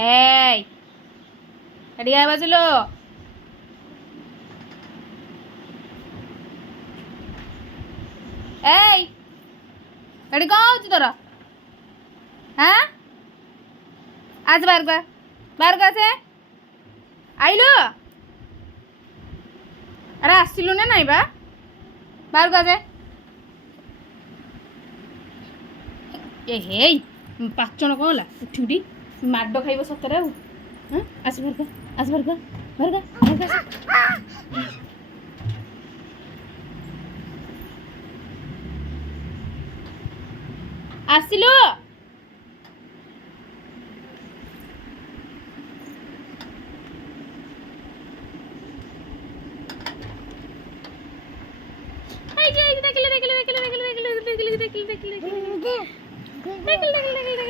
এই এদিকে আয় বাজিল। এই এটি কଣ হଉଛି তোର? হ্যাঁ আজ ବାହାରକୁ ଆସେ। ଆଇଲୁ ଆରେ ଆସିଲୁ ନା ନାଇଁ ବା, ବାହାରକୁ ଆସେ। ଏ ହେଇ ପାଚଣ କଣ ହେଲା? ଉଠି ଉଠି ମାଡ଼ ଖାଇବ ସତରେ ଆଉ। ହଁ ଆସ ବାହାରକୁ, ଆସ ବାହାରକୁ, ବାହାରକୁ ଆସ। ଆସିଲୁ ଦେଖିଲେ ଦେଖିଲେ ଦେଖିଲେ ଦେଖିଲେ ଦେଖିଲେ ଦେଖିଲେ ଦେଖିଲେ ଦେଖିଲେ ଦେଖିଲେ ଦେଖିଲେ ଦେଖିଲେ ଦେଖିଲେ ଦେଖିଲେ